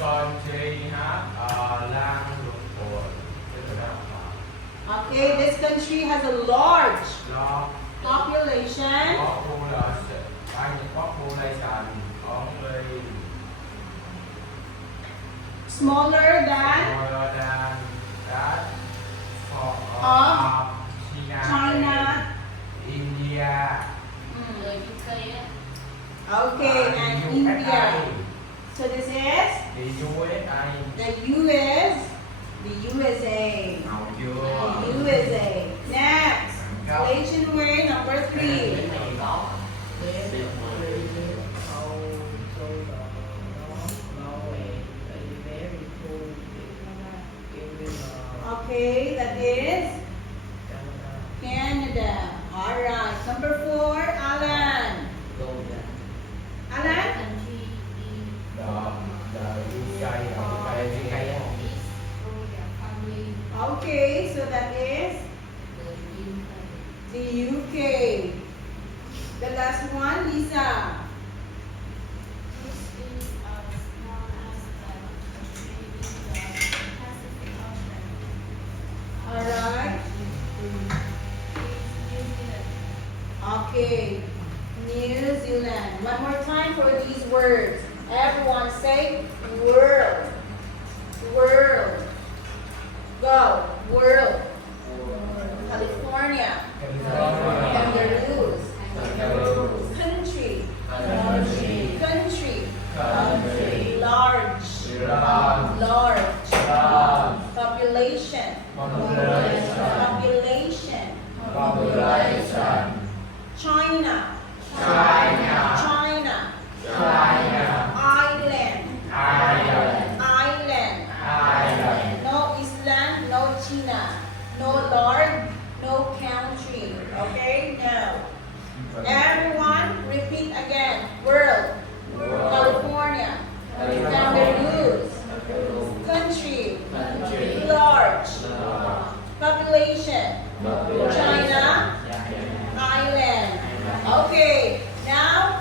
country lang lungkot. Okay, this country has a large Lo population. population only Smaller than smaller than that Of China, China. India, Okay, and India. So this is the USA. the US, the USA. Nào The chưa? USA. Next, Malaysian word number 3. Okay, that is Canada. Alright, number 4, Alan. Alan? Okay, so that is the UK. The last one, Lisa. Alright. Okay, New Zealand. One more time for these words. Everyone say world. World. Go. World. California. Kangaroos. Country. Country. Large. Large. Population. Population. China. China. Island. No Island, no China. No Lord, no country. Okay? No. Everyone, repeat again. World. California. Kangaroos. Country. Large. Population. China. Island. Okay.